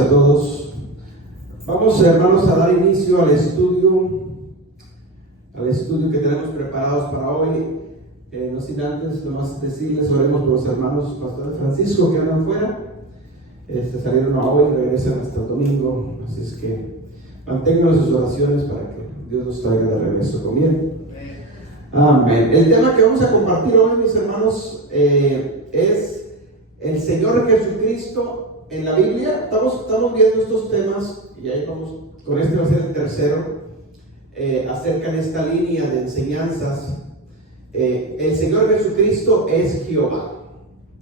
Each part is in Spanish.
a todos. Vamos, hermanos, a dar inicio al estudio que tenemos preparados para hoy. No sin antes, nomás decirles, oremos por los hermanos Pastor Francisco que andan fuera. Salieron a hoy, regresan hasta el domingo. Así es que manténgan sus oraciones para que Dios nos traiga de regreso con bien. Amén. El tema que vamos a compartir hoy, mis hermanos, es el Señor Jesucristo en la Biblia. Estamos viendo estos temas y ahí vamos, con este va a ser el tercero, acerca de esta línea de enseñanzas. El Señor Jesucristo es Jehová.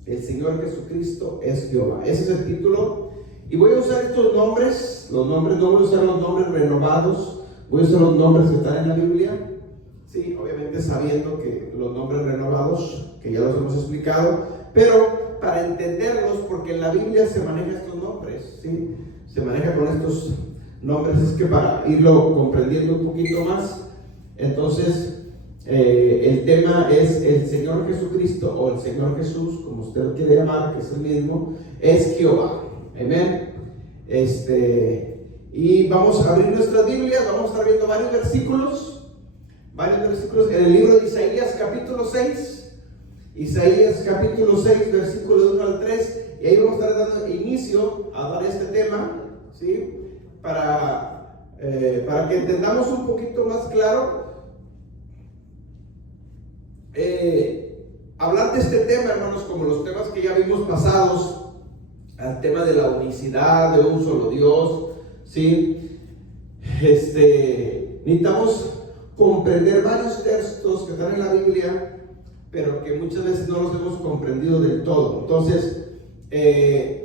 El Señor Jesucristo es Jehová. Ese es el título. Y voy a usar estos nombres. No voy a usar los nombres renovados. Voy a usar los nombres que están en la Biblia. Sí, obviamente sabiendo que los nombres renovados, que ya los hemos explicado, pero para entenderlos, porque en la Biblia se manejan estos nombres, ¿sí? Se maneja con estos nombres, es que para irlo comprendiendo un poquito más, entonces el tema es el Señor Jesucristo, o el Señor Jesús, como usted lo quiere llamar, que es el mismo, es Jehová. Amén. Y vamos a abrir nuestras Biblias, vamos a estar viendo varios versículos en el libro de Isaías capítulo 6. Isaías capítulo 6, versículo 1 al 3, y ahí vamos a estar dando inicio a dar este tema, ¿sí? Para que entendamos un poquito más claro, hablar de este tema, hermanos, como los temas que ya vimos pasados, al tema de la unicidad, de un solo Dios, ¿sí? Necesitamos comprender varios textos que están en la Biblia, pero que muchas veces no los hemos comprendido del todo. Entonces,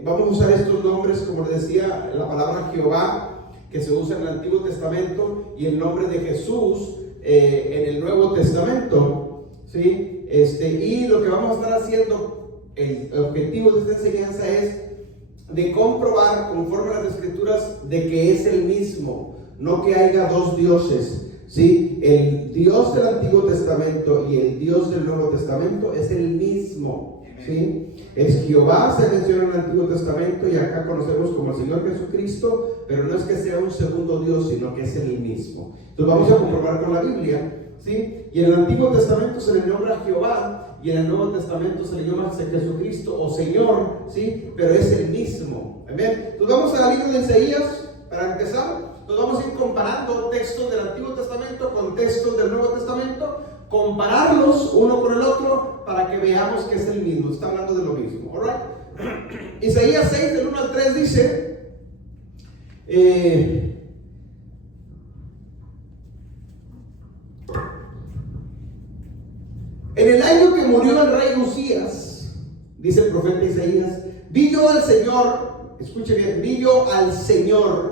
vamos a usar estos nombres, como les decía, la palabra Jehová, que se usa en el Antiguo Testamento, y el nombre de Jesús en el Nuevo Testamento, ¿sí? Y lo que vamos a estar haciendo, el objetivo de esta enseñanza es de comprobar, conforme a las Escrituras, de que es el mismo, no que haya dos dioses. Sí, el Dios del Antiguo Testamento y el Dios del Nuevo Testamento es el mismo, ¿sí? Es Jehová, se menciona en el Antiguo Testamento y acá conocemos como el Señor Jesucristo, pero no es que sea un segundo Dios, sino que es el mismo. Entonces vamos a comprobar con la Biblia, ¿sí? Y en el Antiguo Testamento se le nombra Jehová y en el Nuevo Testamento se le llama Jesucristo o Señor, ¿sí? Pero es el mismo. Amén. Entonces vamos al libro de Isaías para empezar. Nos vamos a ir comparando textos del Antiguo Testamento con textos del Nuevo Testamento, compararlos uno con el otro para que veamos que es el mismo, está hablando de lo mismo. All right? Isaías 6 del 1 al 3 dice, en el año que murió el rey Usías, dice el profeta Isaías, vi yo al Señor, escuche bien, vi yo al Señor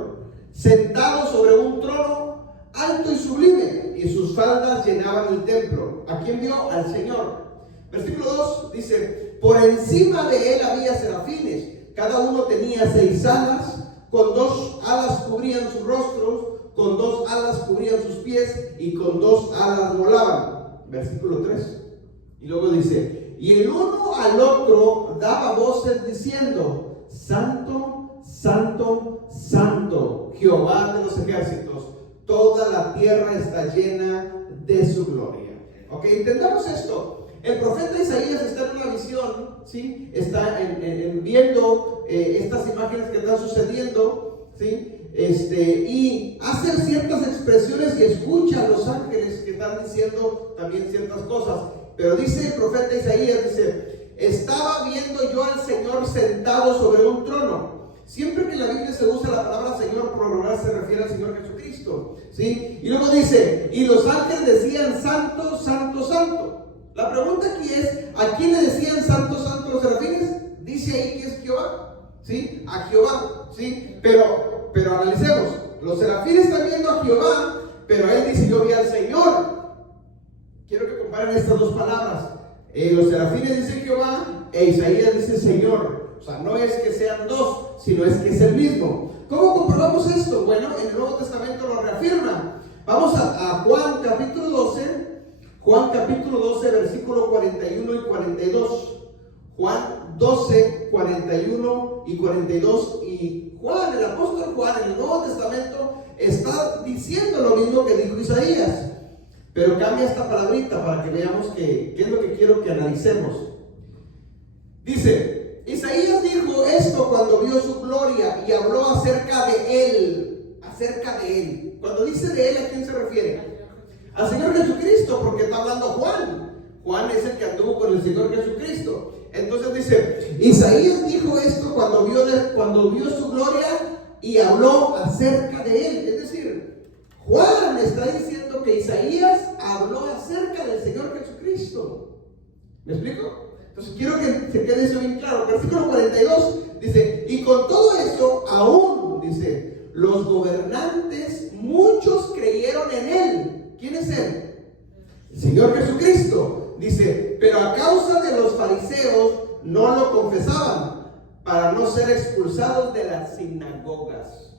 sentado sobre un trono alto y sublime, y sus faldas llenaban el templo. ¿A quién vio? Al Señor. Versículo 2 dice, por encima de él había serafines, cada uno tenía 6 alas, con 2 alas cubrían sus rostros, con 2 alas cubrían sus pies, y con 2 alas volaban. Versículo 3. Y luego dice, y el uno al otro daba voces diciendo, Santo, Santo, Santo, Jehová de los ejércitos, toda la tierra está llena de su gloria. Ok, entendamos esto. El profeta Isaías está en una visión, ¿sí? Está viendo estas imágenes que están sucediendo, ¿sí? Y hace ciertas expresiones y escucha a los ángeles que están diciendo también ciertas cosas. Pero dice el profeta Isaías, dice, estaba viendo yo al Señor sentado sobre un trono. Siempre que en la Biblia se usa la palabra Señor, por lo general se refiere al Señor Jesucristo, ¿sí? Y luego dice, y los ángeles decían, Santo, Santo, Santo. La pregunta aquí es, ¿a quién le decían Santo, Santo los serafines? Dice ahí que es Jehová, ¿sí? A Jehová, ¿sí? Pero analicemos, los serafines están viendo a Jehová, pero él dice, yo vi al Señor. Quiero que comparen estas dos palabras. Los serafines dicen Jehová, e Isaías dice Señor. O sea, no es que sean dos, sino es que es el mismo. ¿Cómo comprobamos esto? Bueno, el Nuevo Testamento lo reafirma. Vamos a Juan capítulo 12. Juan capítulo 12, versículo 41 y 42. Juan 12, 41 y 42. Y Juan, el apóstol Juan, en el Nuevo Testamento, está diciendo lo mismo que dijo Isaías, pero cambia esta palabrita para que veamos qué es lo que quiero que analicemos. Dice, Isaías dijo esto cuando vio su gloria y habló acerca de él, Cuando dice de él, ¿a quién se refiere? Al Señor Jesucristo, porque está hablando Juan. Juan es el que anduvo con el Señor Jesucristo. Entonces dice, Isaías dijo esto cuando vio su gloria y habló acerca de él. Es decir, Juan está diciendo que Isaías habló acerca del Señor Jesucristo. ¿Me explico? Entonces quiero que se quede eso bien claro. Versículo 42 dice, y con todo eso aún, dice, los gobernantes, muchos creyeron en él. ¿Quién es él? El Señor Jesucristo. Dice, pero a causa de los fariseos no lo confesaban para no ser expulsados de las sinagogas.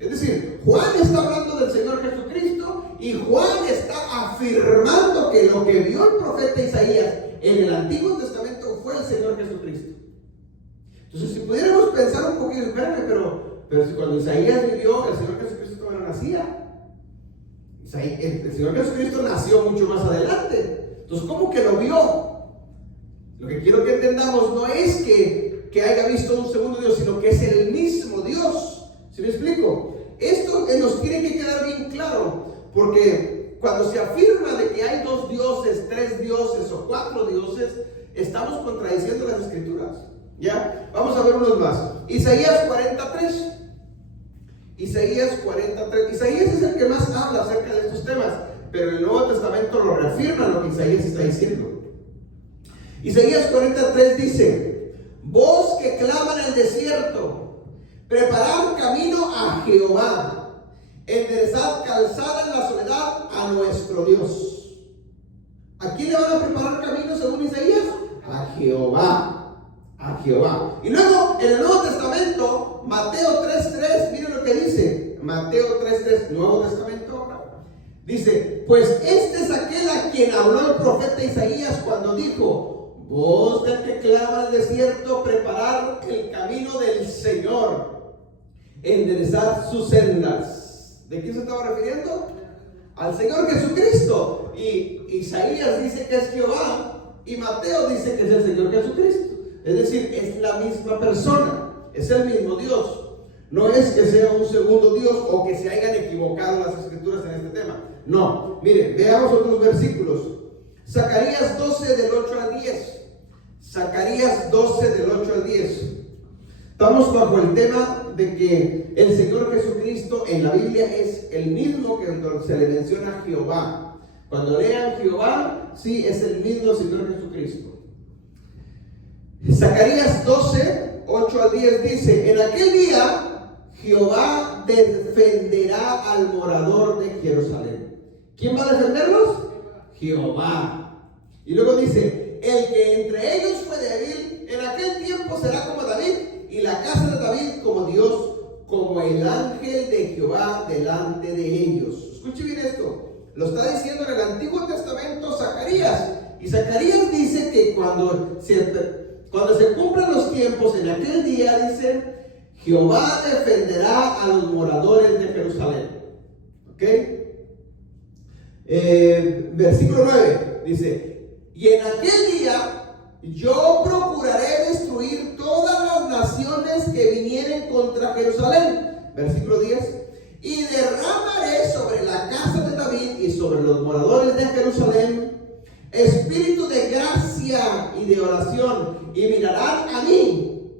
Es decir, Juan está hablando del Señor Jesucristo y Juan está afirmando que lo que vio el profeta Isaías en el Antiguo Testamento fue el Señor Jesucristo. Entonces, si pudiéramos pensar un poquito, espérame, pero si cuando Isaías vivió, el Señor Jesucristo todavía no nacía. El Señor Jesucristo nació mucho más adelante. Entonces, ¿cómo que lo vio? Lo que quiero que entendamos no es que haya visto un segundo Dios, sino que es el mismo Dios. ¿Sí me explico? Esto nos tiene que quedar bien claro, porque cuando se afirma de que hay 2 dioses, 3 dioses o 4 dioses, estamos contradiciendo las Escrituras. ¿Ya? Vamos a ver unos más. Isaías 43. Isaías es el que más habla acerca de estos temas, pero el Nuevo Testamento lo reafirma lo que Isaías está diciendo. Isaías 43 dice, voz que clama en el desierto, preparad camino a Jehová, enderezad calzada en la soledad a nuestro Dios. ¿A quién le van a preparar camino según Isaías? A Jehová. A Jehová. Y luego en el Nuevo Testamento, Mateo 3:3, miren lo que dice. Mateo 3:3, Nuevo Testamento ahora. Dice, pues este es aquel a quien habló el profeta Isaías cuando dijo, voz del que clama el desierto, preparar el camino del Señor, enderezar sus sendas. ¿De quién se estaba refiriendo? Al Señor Jesucristo. Y Isaías dice que es Jehová y Mateo dice que es el Señor Jesucristo. Es decir, es la misma persona, es el mismo Dios. No es que sea un segundo Dios o que se hayan equivocado las Escrituras en este tema. No, miren, veamos otros versículos. Zacarías 12 del 8 al 10. Zacarías 12 del 8 al 10. Estamos bajo el tema de que el Señor Jesucristo en la Biblia es el mismo que cuando se le menciona a Jehová. Cuando lean Jehová, sí, es el mismo Señor Jesucristo. Zacarías 12, 8 al 10 dice, en aquel día Jehová defenderá al morador de Jerusalén. ¿Quién va a defenderlos? Jehová. Y luego dice, el que entre ellos fue débil, en aquel tiempo será como David, y la casa de David como Dios, como el ángel de Jehová delante de ellos. Escuche bien esto. Lo está diciendo en el Antiguo Testamento Zacarías. Y Zacarías dice que cuando se cumplan los tiempos, en aquel día, dice, Jehová defenderá a los moradores de Jerusalén. ¿Ok? Versículo 9 dice, y en aquel día yo procuraré destruir todas las naciones que vinieren contra Jerusalén. Versículo 10, y derramaré sobre la casa de David y sobre los moradores de Jerusalén espíritu de gracia y de oración, y mirarán a mí,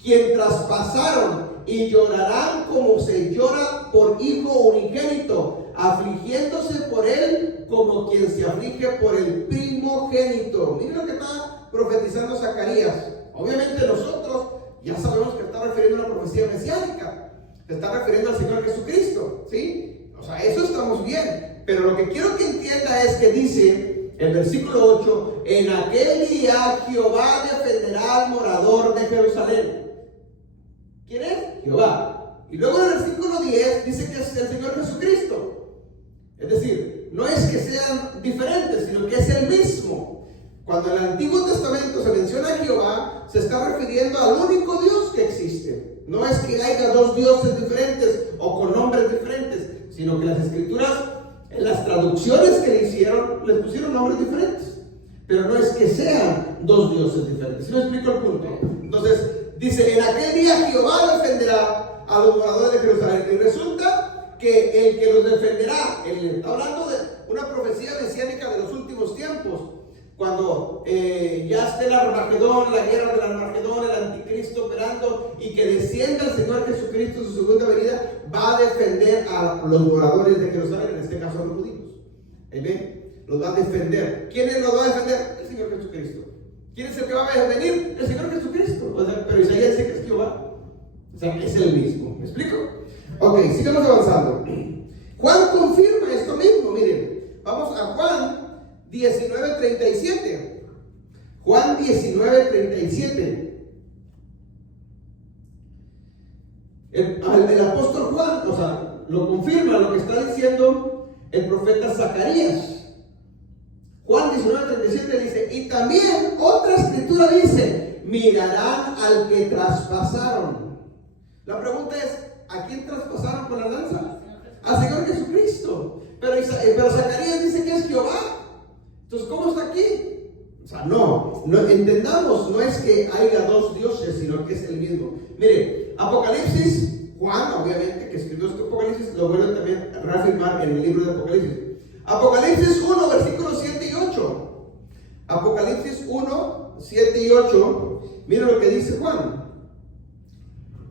quien traspasaron, y llorarán como se llora por hijo unigénito, afligiéndose por él como quien se aflige por el primogénito. Miren lo que está profetizando Zacarías. Obviamente nosotros ya sabemos que está refiriendo a una profecía mesiánica, se está refiriendo al Señor Jesucristo, ¿sí? O sea, eso estamos bien, pero lo que quiero que entienda es que dice el versículo 8, en aquel día Jehová defenderá al morador de Jerusalén. ¿Quién es? Jehová. Y luego en el versículo 10 dice que es el Señor Jesucristo. Es decir, no es que sean diferentes, sino que es el mismo. Cuando en el Antiguo Testamento se menciona a Jehová, se está refiriendo al único Dios que existe. No es que haya dos dioses diferentes o con nombres diferentes, sino que las escrituras, en las traducciones que le hicieron, les pusieron nombres diferentes. Pero no es que sean dos dioses diferentes. ¿Sí me explico el punto? Entonces, dice, en aquel día Jehová defenderá a los moradores de Jerusalén. Y resulta que el que los defenderá, él está hablando de una profecía mesiánica de los últimos tiempos. Cuando ya esté el Armagedón, la guerra del Armagedón, el anticristo operando y que descienda el Señor Jesucristo en su segunda venida, va a defender a los moradores de Jerusalén, en este caso a los judíos. Amén. Los va a defender. ¿Quién los va a defender? El Señor Jesucristo. ¿Quién es el que va a venir? El Señor Jesucristo. O sea, pero Isaías dice que es Jehová. O sea, es el mismo. ¿Me explico? Ok, sigamos avanzando. Juan confirma esto mismo. Miren, vamos a Juan 19:37. Juan 19:37. El apóstol Juan, o sea, lo confirma lo que está diciendo el profeta Zacarías. Juan 19:37 dice, y también otra escritura dice, mirarán al que traspasaron. La pregunta es, ¿a quién traspasaron con la lanza? Al Señor Jesucristo. Pero Zacarías dice que es Jehová. Entonces, ¿cómo está aquí? O sea, no entendamos, no es que haya dos dioses, sino que es el mismo. Mire, Apocalipsis, Juan, obviamente, que escribió este Apocalipsis, lo vuelve también a reafirmar en el libro de Apocalipsis. Apocalipsis 1, versículos 7 y 8. Apocalipsis 1, 7 y 8. Miren lo que dice Juan.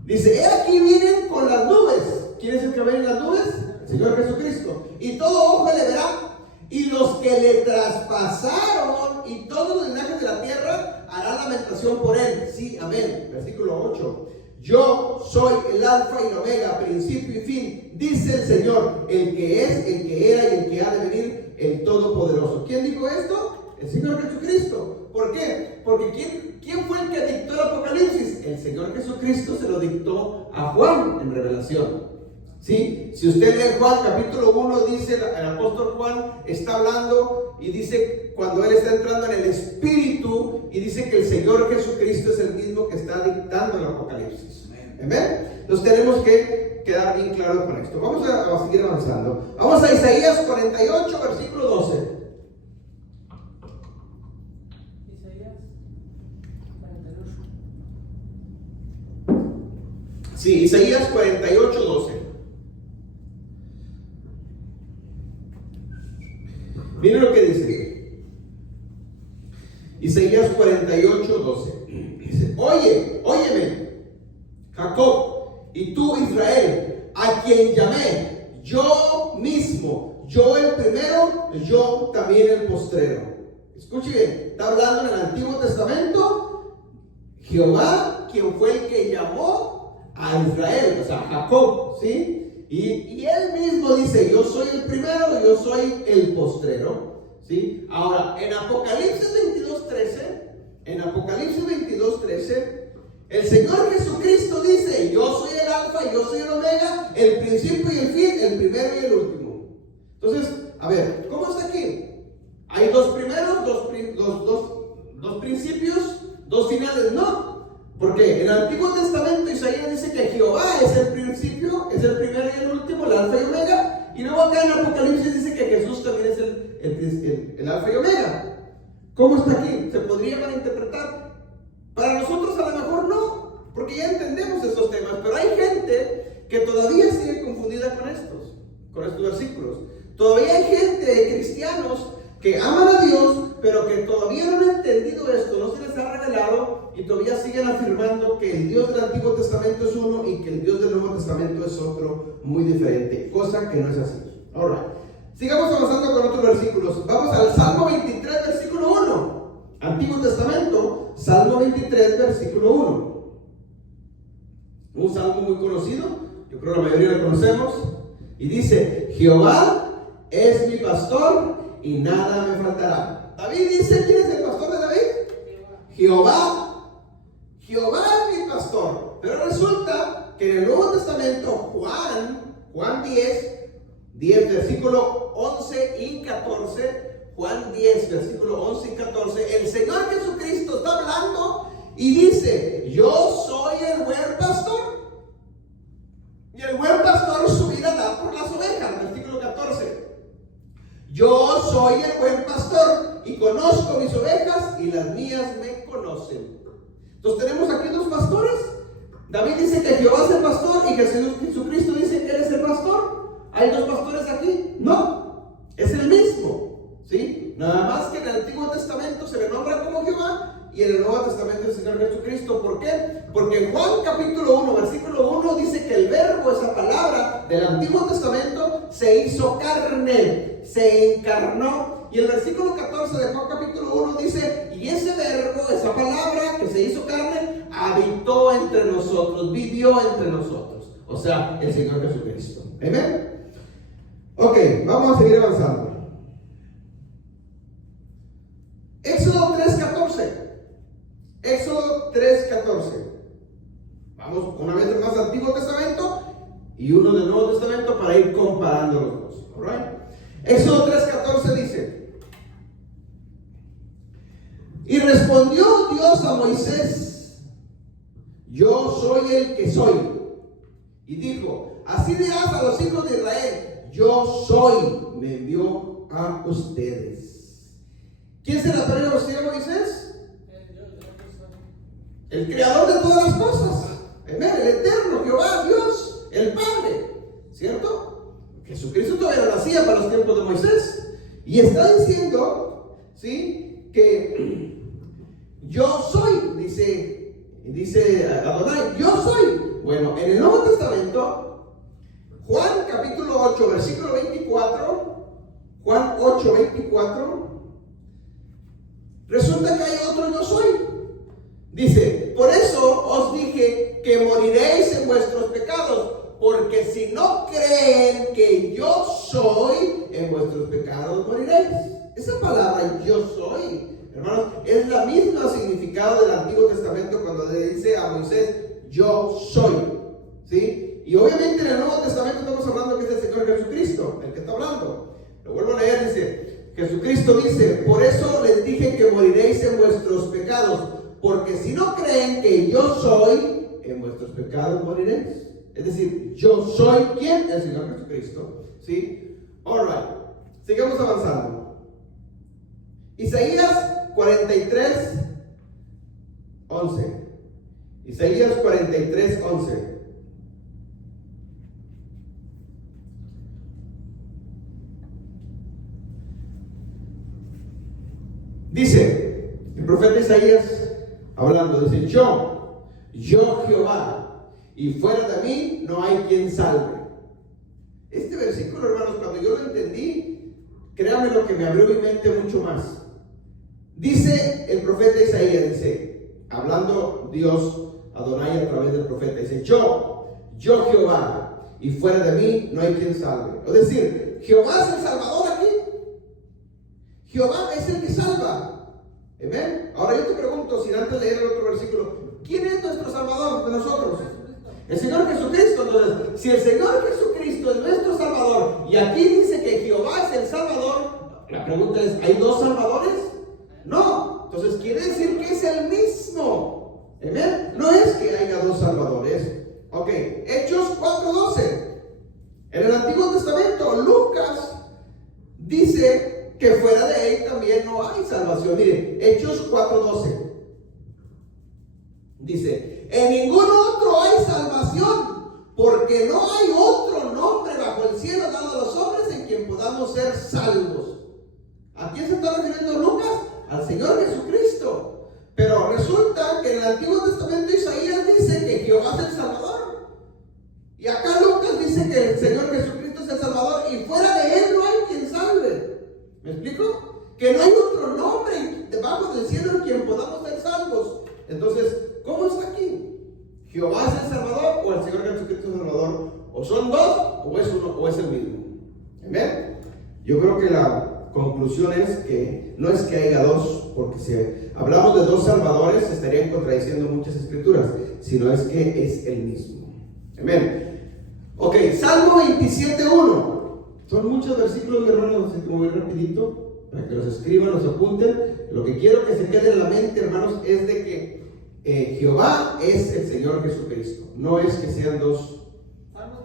Dice, he aquí vienen con las nubes. ¿Quién es el que viene en las nubes? El Señor Jesucristo. Y todo ojo le verá. Y los que le traspasaron y todos los linajes de la tierra harán lamentación por él. Sí, amén. Versículo 8. Yo soy el alfa y el omega, principio y fin, dice el Señor, el que es, el que era y el que ha de venir, el Todopoderoso. ¿Quién dijo esto? El Señor Jesucristo. ¿Por qué? Porque ¿quién fue el que dictó el Apocalipsis? El Señor Jesucristo se lo dictó a Juan en revelación. ¿Sí? Si usted lee Juan capítulo 1, dice el apóstol Juan está hablando y dice cuando él está entrando en el Espíritu y dice que el Señor Jesucristo es el mismo que está dictando el Apocalipsis. ¿Amén? Entonces tenemos que quedar bien claros con esto. Vamos a seguir avanzando. Vamos a Isaías 48, versículo 12. Sí, Isaías 48, 12. Miren lo que dice. Isaías 48, 12. Dice, óyeme, Jacob, y tú, Israel, a quien llamé, yo mismo, yo el primero, yo también el postrero. Escuchen bien, está hablando en el Antiguo Testamento, Jehová, quien fue el que llamó a Israel, o sea, Jacob, ¿sí? Y él mismo dice, yo soy el primero, yo soy el postrero, ¿sí? Ahora, en Apocalipsis 22:13, el Señor Jesucristo dice, yo soy el alfa y yo soy el omega, el principio y el fin, el primero y el último. Entonces, a ver, ¿cómo está aquí? Hay dos primeros, dos principios, dos finales, no. Porque en el Antiguo Testamento Isaías dice que Jehová es el principio, es el primero y el último, el alfa y omega. Y luego acá en Apocalipsis dice que Jesús también es el alfa y omega. ¿Cómo está aquí? ¿Se podría malinterpretar? Para nosotros a lo mejor no, porque ya entendemos estos temas. Pero hay gente que todavía sigue confundida con estos versículos. Todavía hay gente, cristianos, que aman a Dios, pero que todavía no han entendido esto, no se les ha revelado y todavía siguen afirmando que el Dios del Antiguo Testamento es uno y que el Dios del Nuevo Testamento es otro muy diferente, cosa que no es así. Ahora, sigamos avanzando con otros versículos. Vamos al Salmo 23, versículo 1. Antiguo Testamento, Salmo 23, versículo 1. Un salmo muy conocido, yo creo que la mayoría lo conocemos, y dice, Jehová es mi pastor y nada me faltará. David dice, ¿quién es el pastor de David? Jehová. Jehová es mi pastor. Pero resulta que en el Nuevo Testamento, Juan 10, versículo 11 y 14, Juan 10, versículo 11 y 14, el Señor Jesucristo está hablando y dice, yo soy el buen pastor. que el buen pastor su vida da por las ovejas. Versículo 14. Yo soy el buen pastor y conozco mis ovejas y las mías me conocen. Entonces tenemos aquí dos pastores. David dice que Jehová es el pastor y que Jesucristo dice que Él es el pastor. ¿Hay dos pastores aquí? No, es el mismo, ¿sí? Nada más que en el Antiguo Testamento se le nombra como Jehová y en el Nuevo Testamento el Señor Jesucristo. ¿Por qué? Porque en Juan capítulo 1, versículo 1 dice que el verbo, esa palabra del Antiguo Testamento, se hizo carne, se encarnó. Y el versículo 14 de Juan capítulo 1 dice, y ese verbo, esa palabra que se hizo carne, habitó entre nosotros, vivió entre nosotros. O sea, el Señor Jesucristo. ¿Amén? Ok, vamos a seguir avanzando. Éxodo 3:14. Éxodo 3:14. Vamos una vez más al Antiguo Testamento y uno del Nuevo Testamento para ir comparando los dos. Alright. Éxodo 3:14 dice: y respondió Dios a Moisés: yo soy el que soy. Y dijo: así dirás a los hijos de Israel: yo soy, me envió a ustedes. ¿Quién se le apareció a Moisés? El creador de todas las cosas. El eterno, Jehová, Dios, el Padre. ¿Cierto? Jesucristo todavía no nacía para los tiempos de Moisés. Y está diciendo, ¿sí?, que yo soy, dice Adonai, yo soy. Bueno, en el Nuevo Testamento, Juan capítulo 8, versículo 24, Juan 8, 24, resulta que hay otro yo soy. Dice: por eso os dije que moriréis en vuestros pecados, porque si no creen que yo soy, en vuestros pecados moriréis. Esa palabra yo soy, hermanos, es la misma significado del Antiguo Testamento cuando le dice a Moisés: yo soy, ¿sí? Y obviamente en el Nuevo Testamento estamos hablando que es el Señor Jesucristo el que está hablando. Lo vuelvo a leer, dice, Jesucristo dice: por eso les dije que moriréis en vuestros pecados, porque si no creen que yo soy, en vuestros pecados moriréis. Es decir, yo soy, ¿quién? El Señor Jesucristo, ¿sí? Alright, sigamos avanzando. Isaías 43, 11. Isaías 43, 11. Dice el profeta Isaías, hablando, dice: yo Jehová, y fuera de mí no hay quien salve. Este versículo, hermanos, cuando yo lo entendí, créanme lo que me abrió mi mente mucho más. Dice el profeta Isaías, dice, hablando Dios, Adonai a través del profeta, dice: yo Jehová, y fuera de mí no hay quien salve. Es decir, Jehová es el Salvador aquí. Jehová es el que salva. ¿Amén? Ahora yo te pregunto, sin antes leer el otro versículo, ¿quién es nuestro Salvador de nosotros? El Señor Jesucristo. Entonces, si el Señor Jesucristo es nuestro Salvador y aquí dice que Jehová es el Salvador, la pregunta es: ¿hay dos Salvadores? No. Entonces quiere decir que es el mismo. ¿Amén? No es que haya dos Salvadores. Ok, Hechos 4:12. En el Antiguo Testamento, Lucas dice que fuera de él también no hay salvación. Miren, Hechos 4:12. Dice: en ningún otro hay salvación, porque no hay otro nombre bajo el cielo dado a los hombres en quien podamos ser salvos. ¿A quién se está refiriendo Lucas? Al Señor Jesucristo. Pero resulta que en el Antiguo Testamento Isaías dice que Jehová es el Salvador. Y acá Lucas dice que el Señor Jesucristo es el Salvador y fuera de él no hay quien salve. ¿Me explico? Que no hay otro nombre debajo del cielo en quien podamos ser salvos. Entonces, ¿cómo está aquí? ¿Jehová es el Salvador o el Señor Jesucristo es el Salvador? ¿O son dos o es uno o es el mismo? ¿Amén? Yo creo que la conclusión es que no es que haya dos, porque si hablamos de dos salvadores estarían contradiciendo muchas escrituras, sino es que es el mismo. Amén. Ok, Salmo 27:1. Son muchos versículos, mi hermano, así que voy rapidito para que los escriban, los apunten. Lo que quiero que se quede en la mente, hermanos, es de que Jehová es el Señor Jesucristo. No es que sean dos. Salmo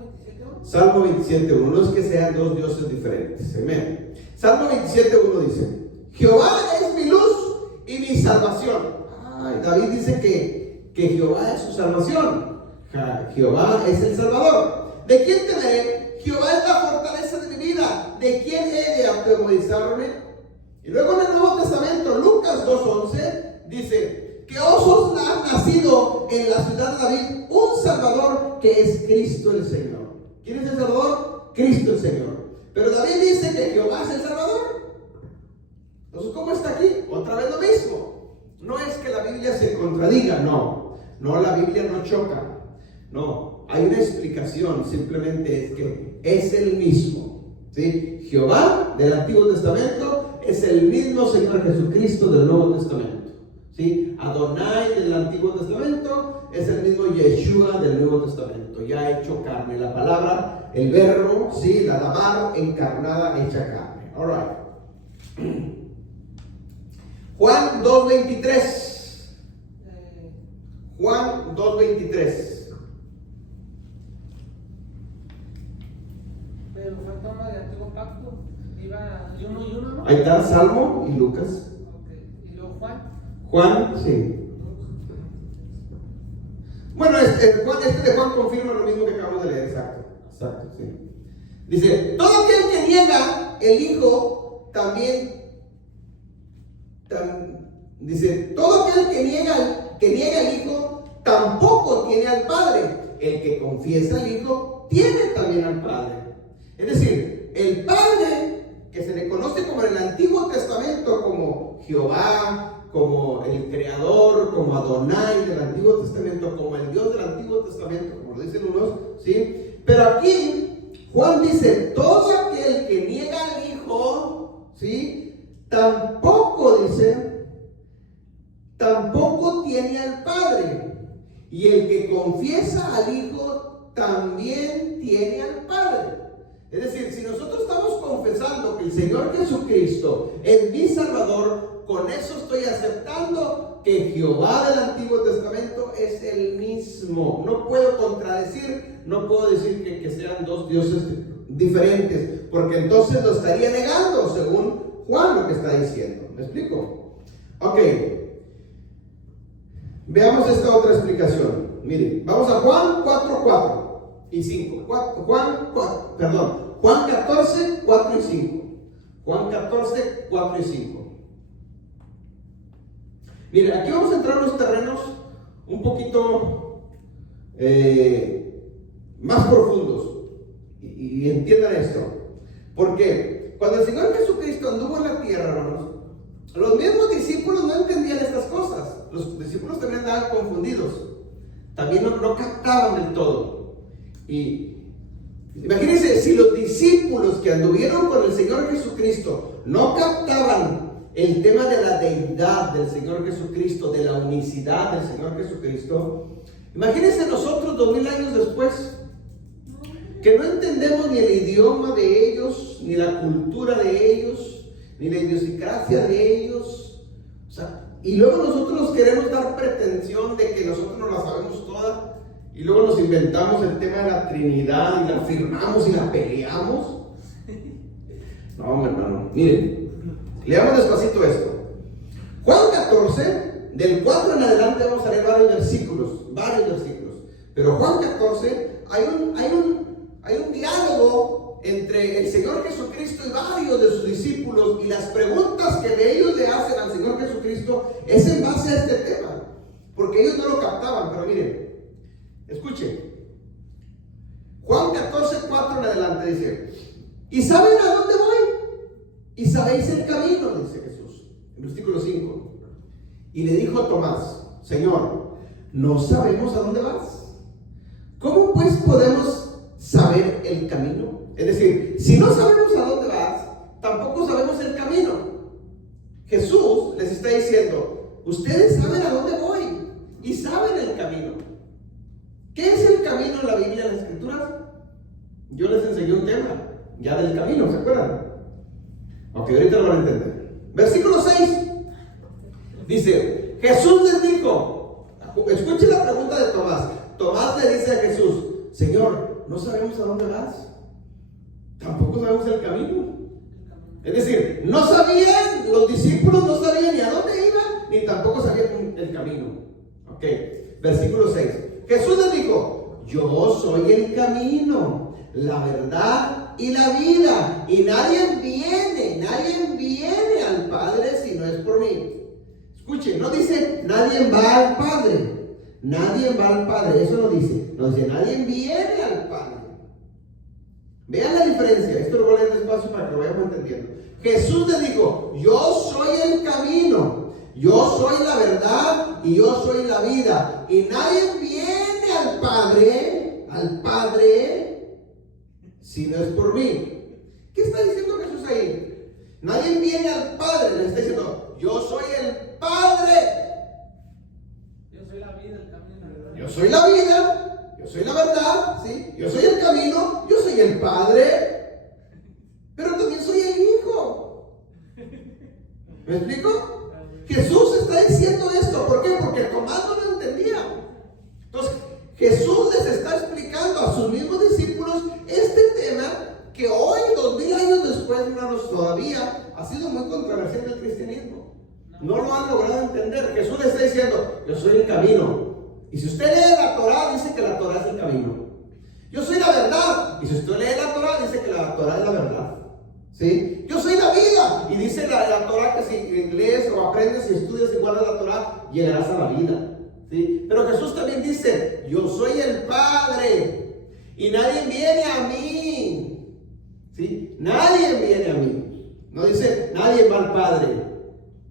Salmo 27.1. No es que sean dos dioses diferentes. Amén. Salmo 27.1 dice: Jehová es mi luz y mi salvación. David dice que Jehová es su salvación. Jehová es el Salvador. ¿De quién temeré? Jehová es la fortaleza de mi vida. ¿De quién he de atemorizarme? Y luego en el Nuevo Testamento, Lucas 2.11 dice que os ha nacido en la ciudad de David un Salvador, que es Cristo el Señor. ¿Quién es el Salvador? Cristo el Señor. Pero David dice que Jehová es el Salvador. Entonces, ¿cómo está aquí? Otra vez lo mismo. No es que la Biblia se contradiga, no, la Biblia no choca, no, hay una explicación, simplemente es que es el mismo, ¿sí? Jehová del Antiguo Testamento es el mismo Señor Jesucristo del Nuevo Testamento, ¿sí? Adonai del Antiguo Testamento es el mismo Yeshua del Nuevo Testamento, ya hecho carne, la palabra, el verbo, ¿sí? La damar encarnada, hecha carne. All right. Juan 2.23. Juan 2.23. Pero fue toma del antiguo pacto. Iba uno y uno, ¿no? Ahí está Salmo y Lucas. Okay. ¿Y luego Juan? Juan, sí. Bueno, este de Juan confirma lo mismo que acabamos de leer. Exacto, sí. Dice: todo aquel que niega el Hijo también. Dice: todo aquel que niega al Hijo tampoco tiene al Padre. El que confiesa al Hijo tiene también al Padre. Es decir, el Padre, que se le conoce como en el Antiguo Testamento como Jehová, como el Creador, como Adonai del Antiguo Testamento, como el Dios del Antiguo Testamento, como lo dicen unos, ¿sí? Pero aquí Juan dice: todo aquel que niega al Hijo, ¿sí? Tampoco tiene al Padre. Y el que confiesa al Hijo también tiene al Padre. Es decir, si nosotros estamos confesando que el Señor Jesucristo es mi Salvador, con eso estoy aceptando que Jehová del Antiguo Testamento es el mismo. No puedo contradecir, no puedo decir que sean dos dioses diferentes, porque entonces lo estaría negando según Juan lo que está diciendo. ¿Me explico? Ok. Veamos esta otra explicación. Miren, vamos a Juan 4 y 5. Juan 14, 4 y 5. Juan 14, 4 y 5. Miren, aquí vamos a entrar en unos terrenos un poquito más profundos. Y entiendan esto. Porque cuando el Señor Jesucristo anduvo en la tierra, hermanos, los mismos discípulos no entendían estas cosas. Los discípulos también estaban confundidos. También no captaban del todo. Y imagínense, si los discípulos que anduvieron con el Señor Jesucristo no captaban el tema de la deidad del Señor Jesucristo, de la unicidad del Señor Jesucristo, imagínense nosotros 2000 años después, que no entendemos ni el idioma de ellos, ni la cultura de ellos, ni la idiosincrasia de ellos. O sea, y luego nosotros nos queremos dar pretensión de que nosotros no la sabemos toda, y luego nos inventamos el tema de la Trinidad y la afirmamos y la peleamos. No, hermano, miren, leamos despacito esto. Juan 14, del 4 en adelante vamos a leer varios versículos. Pero Juan 14, hay un diálogo entre el Señor Jesucristo y varios de sus discípulos, y las preguntas que de ellos le hacen al Señor Jesucristo es en base a este tema, porque ellos no lo captaban. Pero miren, escuchen, Juan 14, 4 en adelante dice: ¿y saben a dónde voy? ¿Y sabéis el camino?, dice Jesús, en versículo 5. Y le dijo a Tomás: Señor, no sabemos a dónde vas. ¿Cómo pues podemos saber el camino? Es decir, si no sabemos a dónde vas, tampoco sabemos el camino. Jesús les está diciendo: ustedes saben a dónde voy y saben el camino. ¿Qué es el camino en la Biblia, en las Escrituras? Yo les enseñé un tema ya del camino, ¿se acuerdan? Ok, ahorita lo van a entender. Versículo 6 dice: Jesús les dijo, escuchen la pregunta de Tomás. Tomás le dice a Jesús: Señor, no sabemos a dónde vas. Tampoco sabemos el camino. Es decir, no sabían, los discípulos no sabían ni a dónde iban, ni tampoco sabían el camino. Ok, versículo 6. Jesús les dijo: yo soy el camino, la verdad y la vida, y nadie viene al Padre si no es por mí. Escuchen, no dice nadie va al Padre, eso no dice nadie viene al Padre. Vean la diferencia, esto lo voy a leer despacio para que lo vayamos entendiendo. Jesús le dijo: yo soy el camino, yo soy la verdad y yo soy la vida, y nadie viene al Padre si no es por mí. ¿Qué está diciendo Jesús ahí? Nadie viene al Padre, le está diciendo: yo soy el Padre. Yo soy la vida, el camino, la verdad. Yo soy la vida, yo soy la verdad, ¿sí? Yo soy el camino, yo soy el Padre, pero también soy el Hijo. ¿Me explico? Jesús está diciendo esto. ¿Por qué? Porque Tomás no lo entendía. Entonces, Jesús les está explicando a sus mismos discípulos este tema que hoy, 2000 años después, hermanos, todavía ha sido muy controversial en el cristianismo. No lo han logrado entender. Jesús les está diciendo: yo soy el camino. Y si usted lee la Torá, dice que la Torá es el camino. Yo soy la verdad. Y si usted lee la Torá, dice que la Torá es la verdad. ¿Sí? Yo soy la vida. Y dice la Torá que si lees o aprendes y estudias y guardas la Torá, llegarás a la vida. ¿Sí? Pero Jesús también dice: yo soy el Padre. Y nadie viene a mí. ¿Sí? Nadie viene a mí. No dice nadie va al Padre.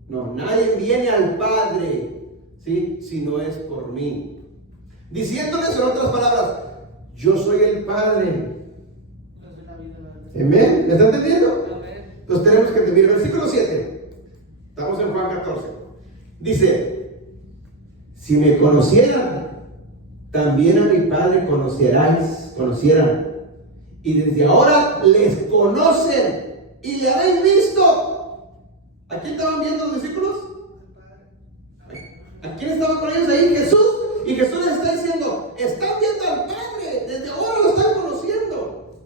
No, nadie viene al Padre, ¿sí? Si no es por mí. Diciéndoles en otras palabras: yo soy el Padre. Amén. ¿Me está entendiendo? Entonces tenemos que entender. Versículo 7. Estamos en Juan 14. Dice: si me conocieran, también a mi Padre conocieran. Y desde ahora les conocen y le habéis visto. ¿A quién estaban viendo los discípulos? ¿A quién estaban con ellos ahí? Jesús. Y Jesús les está diciendo: están viendo al Padre, desde ahora lo están conociendo.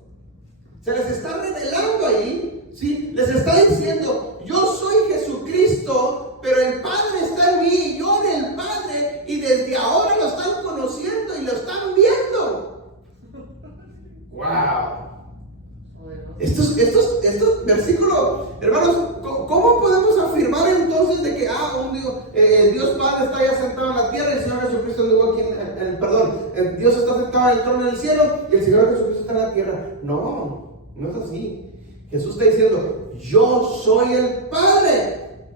Se les está revelando ahí, ¿sí? Les está diciendo: yo soy Jesucristo, pero el Padre está en mí y yo en el Padre, y desde ahora lo están conociendo y lo están viendo. ¡Wow! Estos versículos, hermanos, ¿cómo podemos afirmar entonces de que Dios Padre está ya sentado en la tierra y el Señor Jesucristo Dios está sentado en el trono del cielo y el Señor Jesucristo está en la tierra? No, no es así. Jesús está diciendo: yo soy el Padre.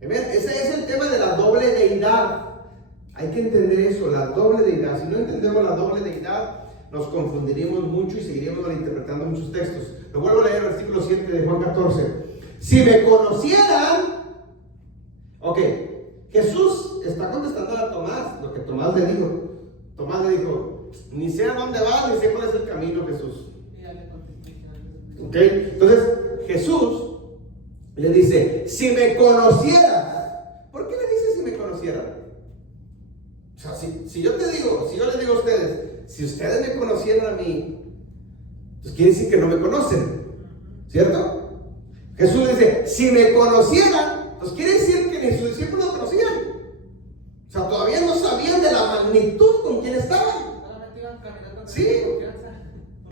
Ese es el tema de la doble deidad. Hay que entender eso, la doble deidad. Si no entendemos la doble deidad, nos confundiríamos mucho y seguiríamos malinterpretando muchos textos. Lo vuelvo a leer, el versículo 7 de Juan 14. Si me conocieran. Ok, Jesús está contestando a Tomás lo que Tomás le dijo. Tomás le dijo: ni sé a dónde va, ni sé cuál es el camino, Jesús. Ok, entonces Jesús le dice: si me conocieran. ¿Por qué le dice si me conocieran? O sea, si yo les digo a ustedes: si ustedes me conocieran a mí, pues quiere decir que no me conocen, ¿cierto? Jesús le dice: si me conocieran, pues quiere decir que ni sus discípulos lo conocían. O sea, todavía no sabían de la magnitud con quien estaban. Sí.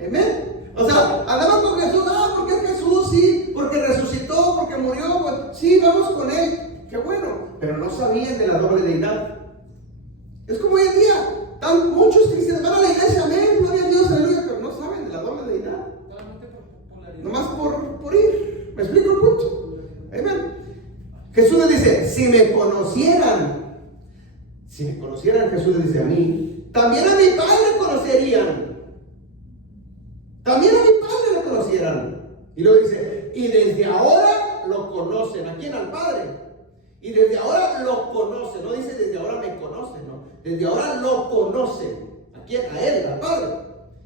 Amén. O sea, andaban con Jesús: porque es Jesús, sí, porque resucitó, porque murió, pues, sí, vamos con él. Qué bueno. Pero no sabían de la doble deidad. Es como hoy en día. Muchos cristianos van a la iglesia, amén, gloria a Dios, aleluya, pero no saben de la doble deidad. Nomás por ir. ¿Me explico el punto? Amén. Jesús les dice: si me conocieran, Jesús les dice a mí, también a mi Padre conocerían. También a mi Padre lo conocieran. Y luego dice: y desde ahora lo conocen. ¿A quién? Al Padre. Y desde ahora lo conocen. No dice desde ahora me conocen, no. Desde ahora lo conocen. ¿A quién? A Él, al Padre.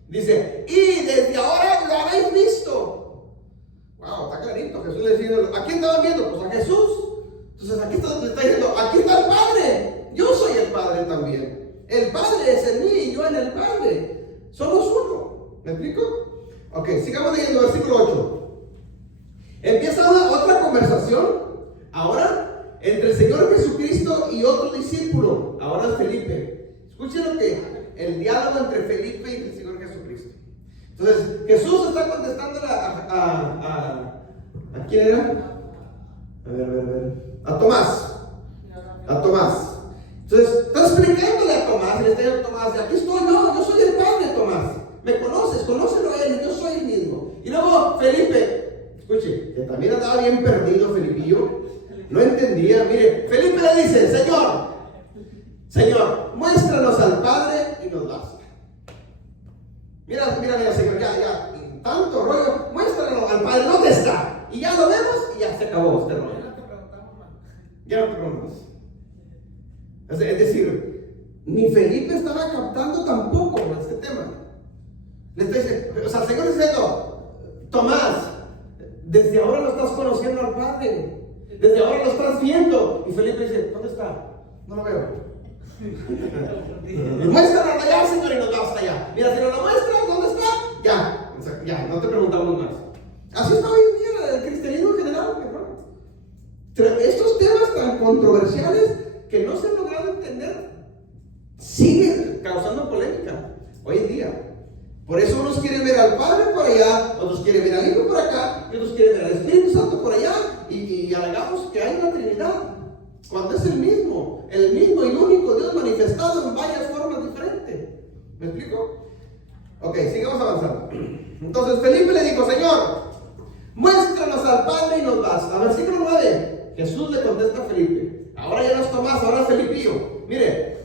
Dice: y desde ahora lo habéis visto. Wow, está clarito. Jesús le dice: ¿a quién estaban viendo? Pues a Jesús. Entonces aquí está diciendo: aquí está el Padre. Yo soy el Padre también. El Padre es en mí y yo en el Padre. Somos uno. ¿Me explico? Ok, sigamos leyendo versículo 8. Empieza otra conversación. Ahora, entre el Señor Jesucristo y otro discípulo. Ahora es Felipe. Escuchen lo que el diálogo entre Felipe y el Señor Jesucristo. Entonces, Jesús está contestando ¿a quién era? A ver. A Tomás. Entonces, está explicándole a Tomás, y le está diciendo a Tomás, aquí estoy yo soy el Padre, Tomás. ¿Me conoces? Conócelo a él, yo soy el mismo. Y luego Felipe, escuche, que también andaba bien perdido Felipillo, no entendía. Mire, Felipe le dice, Señor, muéstranos al Padre y nos basta. Mira, Señor, ya, tanto rollo, muéstranos al Padre, ¿dónde está? Y ya lo vemos y ya se acabó este rollo. Ya no te preguntamos. Es decir, ni Felipe estaba captando tampoco este tema. Le está diciendo, o sea, el Señor está diciendo, Tomás, desde ahora lo estás conociendo al Padre, desde ahora lo estás viendo. Y Felipe dice, ¿dónde está? No lo veo. Muéstranos allá, Señor, y nos vamos allá. Mira, si nos lo muestras, ¿dónde está? Ya, o sea, ya, no te preguntamos más. Así está hoy en día el cristianismo en general, ¿no? Estos temas tan controversiales que no se han logrado entender siguen causando polémica hoy en día. Por eso unos quieren ver al Padre por allá, otros quieren ver al Hijo por acá, y otros quieren ver al Espíritu Santo por allá, y alegamos que hay una Trinidad, cuando es el mismo y único Dios manifestado en varias formas diferentes. ¿Me explico? Ok, sigamos avanzando. Entonces Felipe le dijo, Señor, muéstranos al Padre y nos basta. Versículo 9, Jesús le contesta a Felipe. Ahora ya no es Tomás, ahora es Felipillo. Mire,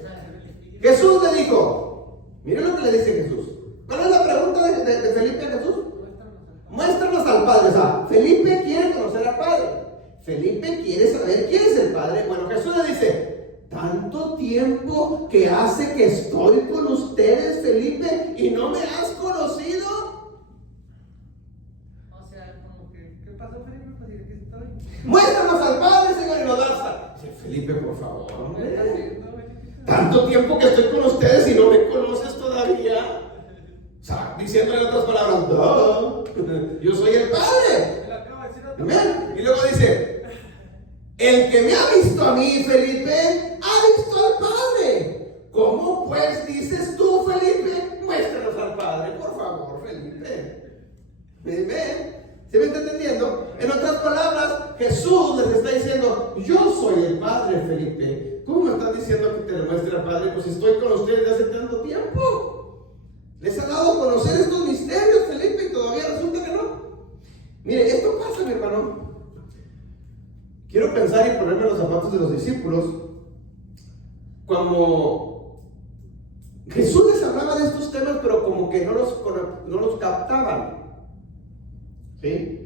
Jesús le dijo, mire lo que le dice Jesús. ¿Cuál es la pregunta de Felipe a Jesús? Muéstranos al Padre. O sea, Felipe quiere conocer al Padre. Felipe quiere saber quién es el Padre. Bueno, Jesús le dice, tanto tiempo que hace que estoy con ustedes, Felipe, y no me has conocido. O sea, como que, ¿qué pasó, Felipe? Pues aquí estoy. Muéstranos al Padre, Señor, y nos basta. Felipe, por favor. Tanto tiempo que estoy con ustedes y no me conoces todavía. O sea, diciéndole en otras palabras, no, yo soy el Padre. Amén. Y luego dice, el que me ha visto a mí, Felipe, ha visto al Padre. ¿Cómo pues dices tú, Felipe? Muéstranos al Padre, por favor, Felipe. ¿Ven? ¿Sí me está entendiendo? En otras palabras, Jesús les está diciendo, yo soy el Padre, Felipe. ¿Cómo me estás diciendo que te demuestre al Padre? Pues estoy con ustedes desde hace tanto tiempo. Les ha dado a conocer estos misterios, Felipe, y todavía resulta que no. Mire, esto pasa, mi hermano. Quiero pensar y ponerme los zapatos de los discípulos. Como Jesús les hablaba de estos temas, pero como que no los captaban. ¿Sí?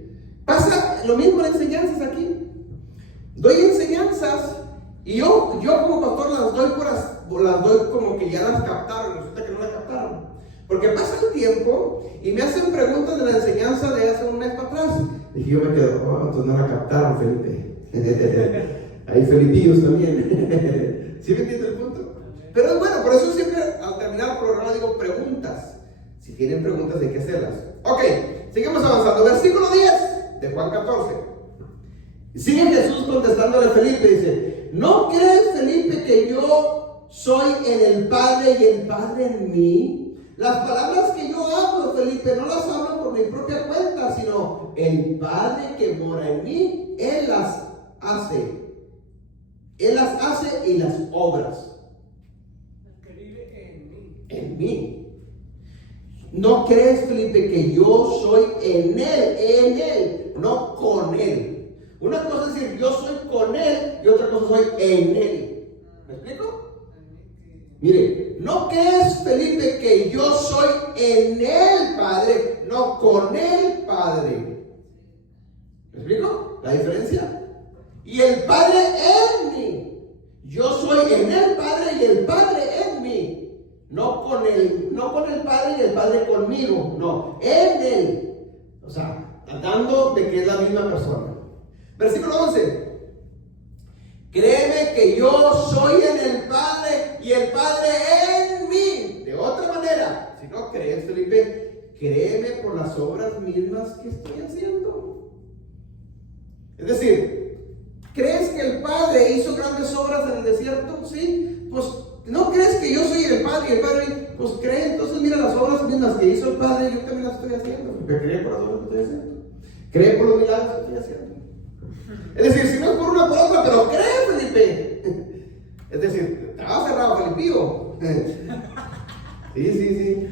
Pasa lo mismo en enseñanzas aquí. Doy enseñanzas y yo como pastor las doy como que ya las captaron. Resulta que no las captaron. Porque pasa el tiempo y me hacen preguntas de la enseñanza de hace un mes para atrás. Y yo me quedo, entonces no la captaron, Felipe. Hay Felipillos también. ¿Sí me entiende el punto? Pero es bueno, por eso siempre al terminar el programa digo preguntas. Si tienen preguntas hay que hacerlas. Ok, sigamos avanzando. Versículo 10 de Juan 14. Sigue Jesús contestándole a Felipe. Dice, ¿no crees, Felipe, que yo soy en el Padre y el Padre en mí? Las palabras que yo hablo, Felipe, no las hablo por mi propia cuenta, sino el Padre que mora en mí, Él las hace. Él las hace y las obras. El que vive en mí. En mí. ¿No crees, Felipe, que yo soy en Él, no con Él? Una cosa es decir, yo soy con Él, y otra cosa soy en Él. ¿Me explico? Mire, ¿no crees, Felipe, que yo soy en el Padre, no con el Padre? ¿Me explico? ¿La diferencia? Y el Padre en mí. Yo soy en el Padre y el Padre en mí. No con el Padre y el Padre conmigo. No, en Él. O sea, tratando de que es la misma persona. Versículo 11. Créeme que yo soy en el Padre y el Padre en mí. De otra manera, si no crees, Felipe? Créeme por las obras mismas que estoy haciendo. Es decir, ¿crees que el Padre hizo grandes obras en el desierto? Sí. Pues, ¿no crees que yo soy el Padre y el Padre? Pues cree, entonces mira las obras mismas que hizo el Padre, yo también las estoy haciendo. Porque cree por las obras que estoy haciendo. Cree por los milagros que estoy haciendo. Es decir, si no es por una por otra, pero cree, Felipe. Es decir, te vas cerrado, Felipío. Sí.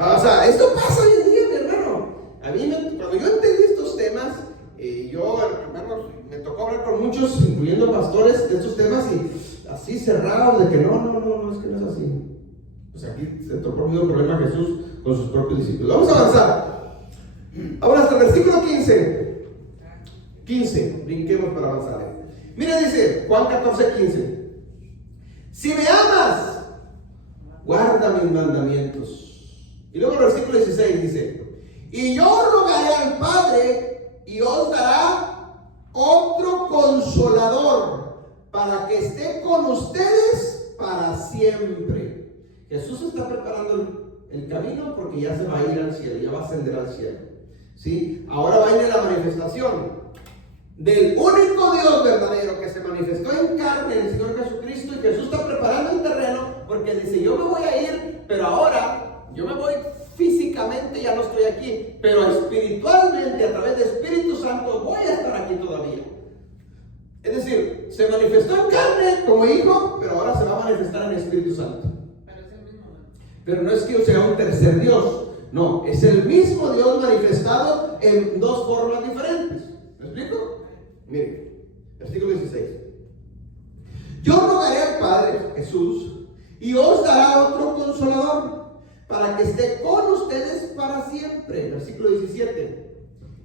O sea, esto pasa hoy en día, mi hermano. A mí, cuando yo entendí estos temas, hermano, me tocó hablar con muchos, incluyendo pastores, de estos temas y así cerrados, de que no, es que no es así. O sea, aquí se tocó el mismo problema Jesús con sus propios discípulos. Vamos a avanzar. Ahora hasta el versículo 15, brinquemos para avanzar. Mira, dice Juan 14:15. Si me amas, guarda mis mandamientos. Y luego el versículo 16 dice: y yo rogaré al Padre y os dará otro consolador para que esté con ustedes para siempre. Jesús está preparando el camino porque ya se va a ir al cielo, ya va a ascender al cielo. ¿Sí? Ahora va a ir la manifestación del único Dios verdadero que se manifestó en carne, el Señor Jesucristo, y Jesús está preparando el terreno porque dice: yo me voy a ir, pero ahora yo me voy físicamente, ya no estoy aquí, pero espiritualmente, a través del Espíritu Santo, voy a estar aquí todavía. Es decir, se manifestó en carne como hijo, pero ahora se va a manifestar en el Espíritu Santo. Pero no es que sea un tercer Dios, no, es el mismo Dios manifestado en dos formas diferentes. ¿Me explico? Miren, versículo 16. Yo rogaré al Padre, Jesús, y os dará otro consolador para que esté con ustedes para siempre. Versículo 17.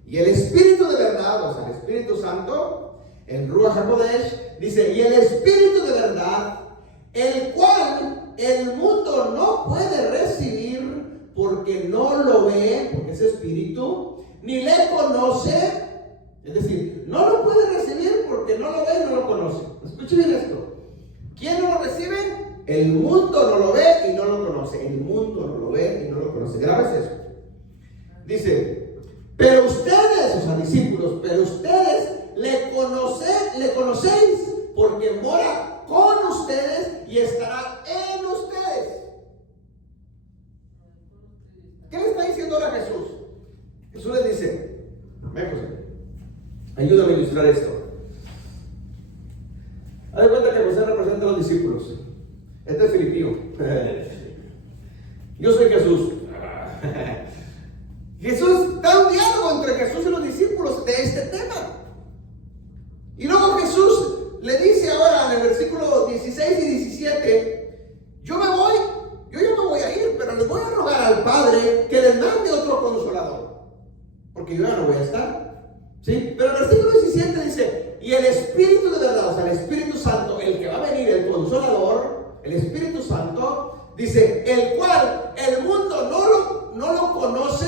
Y el Espíritu de verdad, o sea, el Espíritu Santo, el Ruach HaKodesh, dice: y el Espíritu de verdad, el cual el mundo no puede recibir porque no lo ve, porque es Espíritu, ni le conoce. Es decir, no lo puede recibir porque no lo ve y no lo conoce. Escuchen bien esto. ¿Quién no lo recibe? El mundo no lo ve y no lo conoce. El mundo no lo ve y no lo conoce. Grabes eso. Dice: pero ustedes, o sea, discípulos, pero ustedes le conocéis porque mora con ustedes y estará en ustedes. ¿Qué le está diciendo ahora Jesús? Jesús les dice: ven, José, ayúdame a ilustrar esto. Haz de cuenta que José representa a los discípulos. Este es Filipío. Yo soy Jesús. Jesús da un diálogo entre Jesús y los discípulos de este tema. Y luego Jesús le dice ahora en el versículo 16 y 17: yo ya me voy a ir, pero les voy a rogar al Padre que les mande otro consolador, porque yo ya no voy a estar. ¿Sí? Pero el versículo 17 dice: y el Espíritu de verdad, o sea, el Espíritu Santo, el que va a venir, el consolador, el Espíritu Santo, dice, el cual el mundo no lo conoce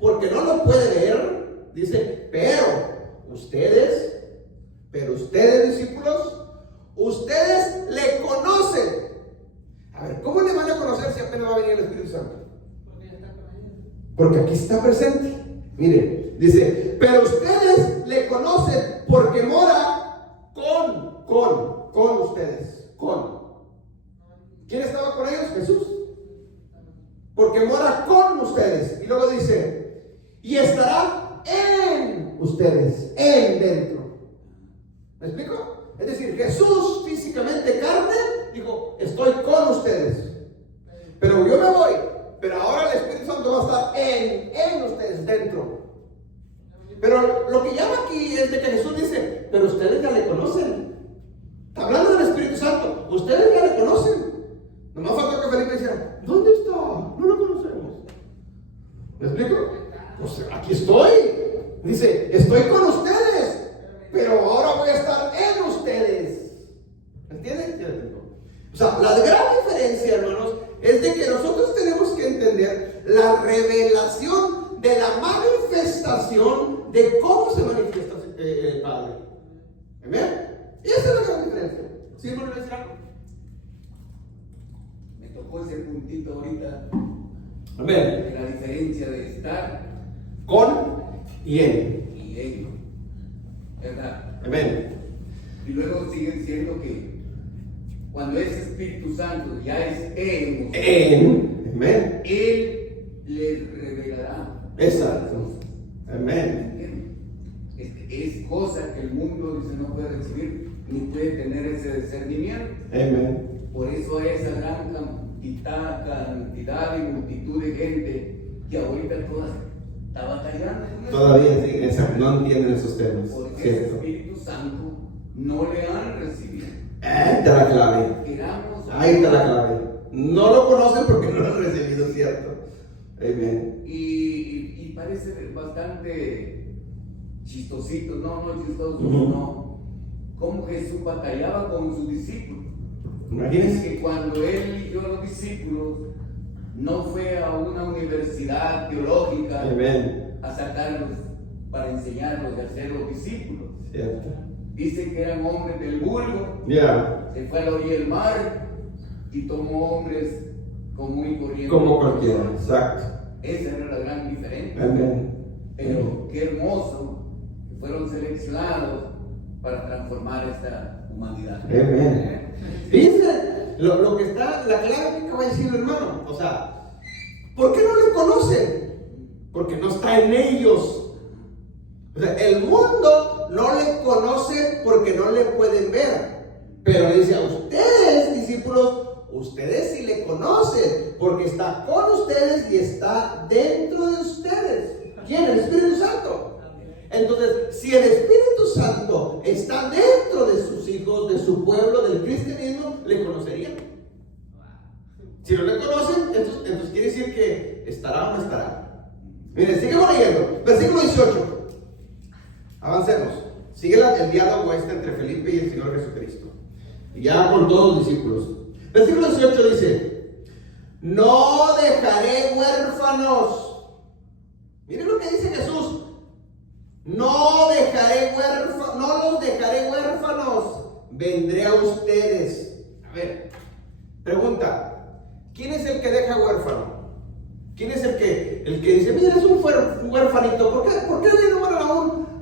porque no lo puede ver. Dice, pero ustedes discípulos, ustedes le conocen. A ver, ¿cómo le van a conocer si apenas va a venir el Espíritu Santo? Porque aquí está presente. Mire, dice, pero ustedes le conocen porque mora con ustedes. ¿Quién estaba con ellos? Jesús. Porque mora con ustedes. Y luego dice, y estará en ustedes, en dentro. ¿Me explico? Es decir, Jesús físicamente, carne, dijo, estoy con ustedes. Pero yo me voy. Pero ahora el Espíritu Santo va a estar en ustedes, dentro. Pero lo que llama aquí es de que Jesús dice, pero ustedes ya le conocen. Está hablando del Espíritu Santo. Ustedes ya le conocen. Nomás falta que Felipe dijera, ¿dónde está? No lo conocemos. ¿Me explico? Pues aquí estoy. Dice, estoy con ustedes, pero ahora voy a estar en ustedes. ¿Entienden? O sea, la gran diferencia, hermanos, es de que nosotros tenemos que entender la revelación de la manifestación de cómo se manifiesta el Padre. ¿Amén? Y esa es la gran diferencia. ¿Sí, hermano, decir algo? Me tocó ese puntito ahorita. Amén. La diferencia de estar Con y en. y en, ¿verdad? Amén. Y luego sigue diciendo que cuando es Espíritu Santo ya es en nosotros, En. Amén. Él le revelará. Exacto. Amén. Es cosa que el mundo dice no puede recibir ni puede tener ese discernimiento. Amén. Por eso hay esa gran cantidad y multitud de gente que ahorita todas está batallando con eso. Todavía sí, exacto, no entienden esos temas. Porque el Cierto. Espíritu Santo no le han recibido. Ahí está la clave. Queramos, Ahí está la clave. No lo conocen porque no lo han recibido, ¿cierto? Amén. y parece bastante chistosito, no chistoso, Ujú. no. Como Jesús batallaba con sus discípulos. Imagínense. Que cuando él eligió a los discípulos, no fue a una universidad teológica Amén. a sacarlos para enseñarlos y hacer los discípulos. Cierto. Dice que eran hombres del vulgo, Ya. se fue a la orilla del mar y tomó hombres común y corriente. Como cualquiera. Exacto. Esa era la gran diferencia. Amén. Pero qué hermoso que fueron seleccionados para transformar esta humanidad. Amén. Fíjense lo que está, la clave que acaba de decir el hermano. O sea, ¿por qué no le conocen? Porque no está en ellos. O sea, el mundo no le conoce porque no le pueden ver. Pero le dice a ustedes, discípulos, ustedes sí le conocen, porque está con ustedes y está dentro de ustedes. ¿Quién? El Espíritu Santo. Entonces, si el Espíritu Santo está dentro de sus hijos, de su pueblo, del cristianismo, le conocerían. Si no le conocen, entonces quiere decir que estará o no estará. Miren, sigamos leyendo. Versículo 18. Avancemos. Sigue el diálogo entre Felipe y el Señor Jesucristo. Y ya con todos los discípulos. Versículo 18 dice: no dejaré huérfanos. Miren lo que dice Jesús. No los dejaré huérfanos. Vendré a ustedes. A ver, pregunta: ¿quién es el que deja huérfano? ¿Quién es el que dice, mira, es un huérfanito? ¿Por qué le nombran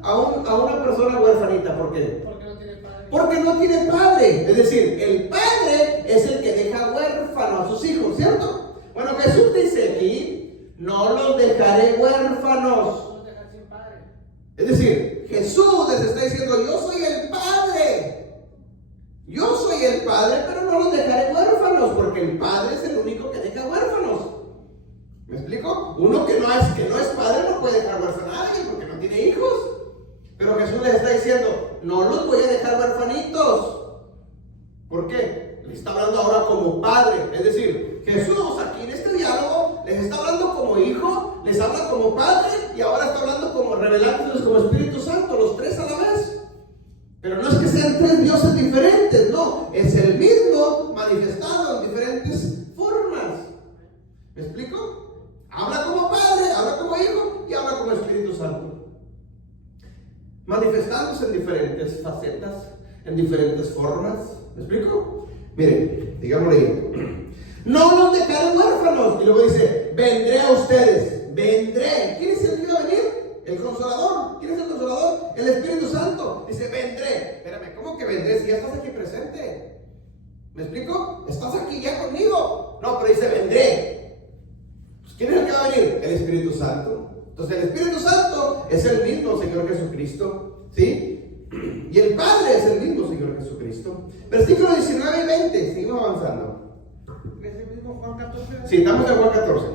a una persona huérfanita? ¿Por qué? Porque no tiene padre. Porque no tiene padre. Es decir, el padre es el que deja huérfano a sus hijos, ¿cierto? Bueno, Jesús dice aquí: no los dejaré huérfanos. No los dejar sin padre. Es decir, Jesús les está diciendo: yo soy el padre. Yo soy el padre, pero no los dejaré huérfanos, porque el padre es el único que deja huérfanos. ¿Me explico? Uno que no es padre no puede dejar huérfano a alguien porque no tiene hijos. Pero Jesús les está diciendo: no los voy a dejar huérfanitos. ¿Por qué? Les está hablando ahora como padre. Es decir, Jesús aquí en este diálogo les está hablando como hijo, les habla como padre y ahora está hablando como revelándoles como Espíritu Santo, los tres a la vez. Pero no es que sean tres dioses diferentes, no, es el mismo manifestado en diferentes formas. ¿Me explico? Habla como padre, habla como hijo y habla como Espíritu Santo, manifestándose en diferentes facetas, en diferentes formas. ¿Me explico? Miren, digámosle: no los dejaré huérfanos. Y luego dice: vendré a ustedes. Vendré. ¿Quién es el que va a venir? El Consolador. ¿Quién es el Consolador? El Espíritu Santo. Dice: vendré. Espérame, ¿cómo que vendré si ya estás aquí presente? ¿Me explico? Estás aquí ya conmigo. No, pero dice: vendré. Pues, ¿quién es el que va a venir? El Espíritu Santo. Entonces el Espíritu Santo es el mismo Señor Jesucristo, ¿sí? Y el Padre es el mismo Señor Jesucristo. Versículos 19 y 20, seguimos avanzando. ¿Es el mismo Juan 14? Sí, estamos en Juan 14.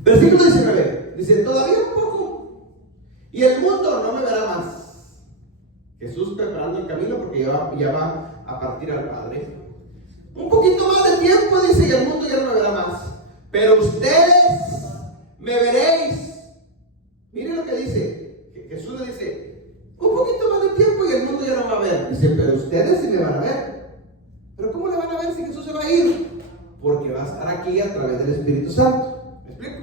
Versículo 19, dice: todavía un poco y el mundo no me verá más. Jesús preparando el camino porque ya va a partir al Padre. Un poquito más de tiempo, dice, y el mundo ya no me verá más. Pero ustedes me veréis. Miren lo que dice. Jesús le dice: un poquito más de tiempo y el mundo ya no me va a ver. Dice: pero ustedes sí me van a ver. ¿Pero cómo le van a ver si Jesús se va a ir? Porque va a estar aquí a través del Espíritu Santo. ¿Me explico?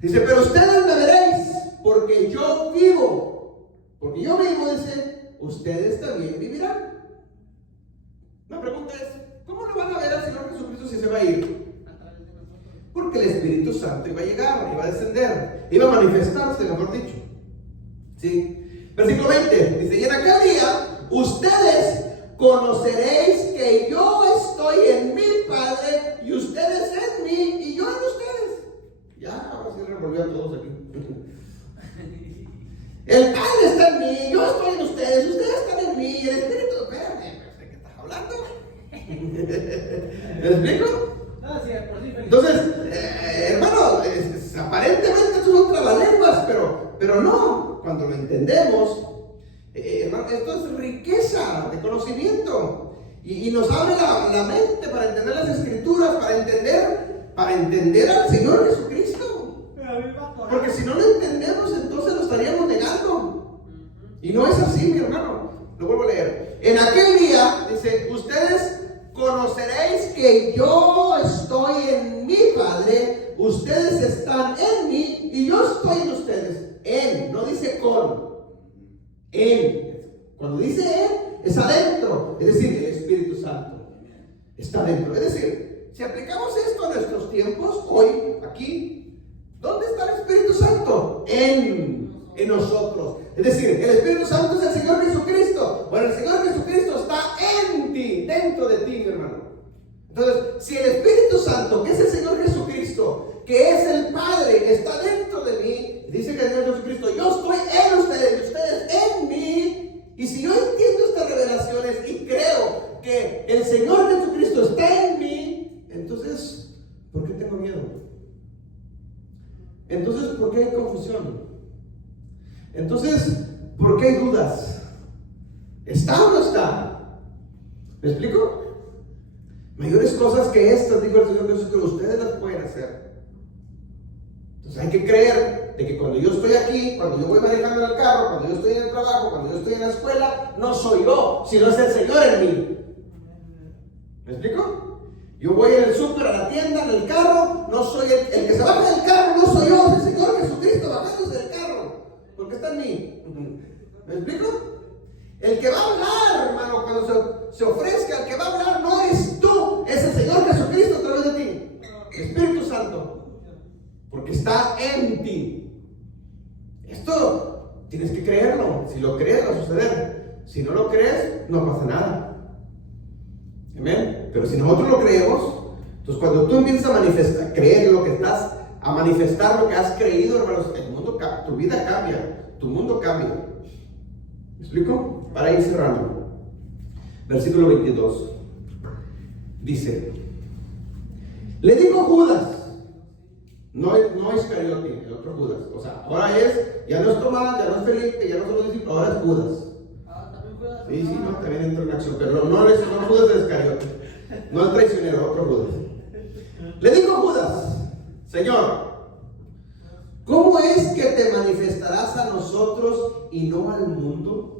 Dice: pero ustedes me veréis porque yo vivo. Porque yo vivo, dice, ustedes también vivirán. La pregunta es: ¿cómo lo van a ver al Señor Jesucristo y se va a ir? A través de nosotros. Porque el Espíritu Santo iba a llegar, iba a descender, iba a manifestarse, mejor dicho. ¿Sí? Versículo 20 dice: y en aquel día ustedes conoceréis que yo estoy en mi Padre y ustedes en mí y yo en ustedes. Ya, ahora sí revolvió a todos aquí. El Padre está en mí, yo estoy en ustedes están en mí, y el Espíritu, espérame, ¿de qué estás hablando? ¿Me explico? No, sí, por sí, feliz. Entonces, hermano, aparentemente son trabalenguas, pero no, cuando lo entendemos, hermano, esto es riqueza de conocimiento y nos abre la mente para entender las Escrituras, para entender al Señor Jesucristo. Porque si no lo entendemos, entonces lo estaríamos negando. Y no es así, mi hermano. Lo vuelvo a leer. En aquel día, dice, ustedes conoceréis que yo estoy en mi Padre, ustedes están en mí y yo estoy en ustedes. En, no dice con. En. Cuando dice en, es adentro. Es decir, el Espíritu Santo está dentro. Es decir, si aplicamos esto a nuestros tiempos, hoy, aquí, ¿dónde está el Espíritu Santo? En nosotros. Es decir, el Espíritu Santo es el Señor Jesucristo. Bueno, el Señor Jesucristo está en ti, dentro de ti, mi hermano. Entonces, si el Espíritu Santo, que es el Señor Jesucristo, que es el Padre, está dentro de mí, dice que el Señor Jesucristo, yo estoy en ustedes y ustedes en mí. Y si yo entiendo estas revelaciones y creo que el Señor Jesucristo está en mí, entonces, ¿por qué tengo miedo? Entonces, ¿por qué hay confusión? Entonces, ¿por qué hay dudas? ¿Está o no está? ¿Me explico? Mayores cosas que estas, dijo el Señor Jesús, que ustedes las pueden hacer. Entonces hay que creer de que cuando yo estoy aquí, cuando yo voy manejando el carro, cuando yo estoy en el trabajo, cuando yo estoy en la escuela, no soy yo, sino es el Señor en mí. ¿Me explico? Yo voy en el súper, a la tienda, en el carro, no soy el que se baja del carro, no soy yo, es el Señor Jesucristo bajándose del carro, porque está en mí. ¿Me explico? El que va a hablar, hermano, cuando se ofrezca, el que va a hablar no es tú, es el Señor Jesucristo a través de ti, Espíritu Santo, porque está en ti. Esto tienes que creerlo. Si lo crees, va a suceder. Si no lo crees, no pasa nada. Amén. Pero si nosotros lo creemos, entonces cuando tú empiezas a manifestar, creer lo que estás, a manifestar lo que has creído, hermanos, el mundo, tu vida cambia, tu mundo cambia. ¿Me explico? Para ir cerrando. Versículo 22. Dice: le dijo Judas, no Iscariote, el otro Judas. O sea, ahora ya no es Tomás, ya no es Felipe, ya no son los discípulos, ahora es Judas. También Judas. Sí, no, también entra en acción, pero no Judas de Iscariote, no el traicionero, otro Judas. Le dijo Judas: Señor, ¿cómo es que te manifestarás a nosotros y no al mundo?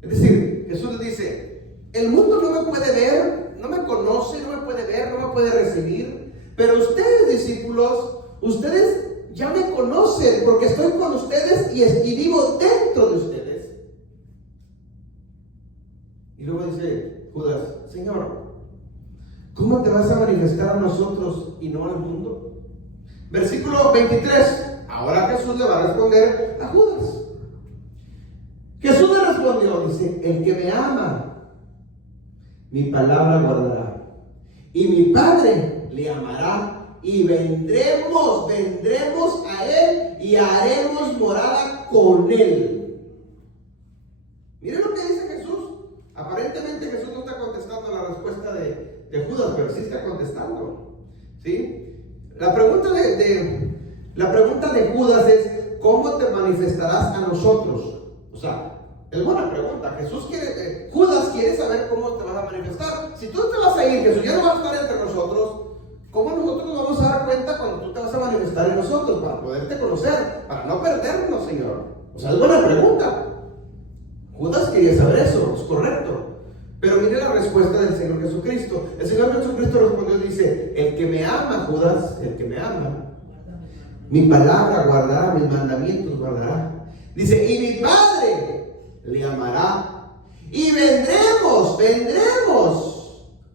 Es decir, Jesús le dice: el mundo no me puede ver, no me conoce, no me puede ver, no me puede recibir, pero ustedes, discípulos, ustedes ya me conocen porque estoy con ustedes y vivo dentro de ustedes. Y luego dice Judas: Señor, ¿cómo te vas a manifestar a nosotros y no al mundo? Versículo 23. Ahora Jesús le va a responder a Judas. Jesús le respondió, dice: el que me ama, mi palabra guardará, y mi Padre le amará, y vendremos a él y haremos morada con él. Miren lo que dice Jesús. Aparentemente Jesús no está contestando la respuesta de Judas, pero sí está contestando. ¿Sí? La pregunta de Judas es: ¿cómo te manifestarás a nosotros? O sea, es buena pregunta. Judas quiere saber cómo te vas a manifestar. Si tú te vas a ir, Jesús ya no va a estar entre nosotros, ¿cómo nosotros nos vamos a dar cuenta cuando tú te vas a manifestar en nosotros? Para poderte conocer, para no perdernos, Señor. O sea, es buena pregunta. Judas quería saber eso, es correcto. Pero mire la respuesta del Señor Jesucristo. El Señor Jesucristo respondió y dice: el que me ama, Judas, el que me ama, mi palabra guardará, mis mandamientos guardará. Dice: y mi Padre le amará, y vendremos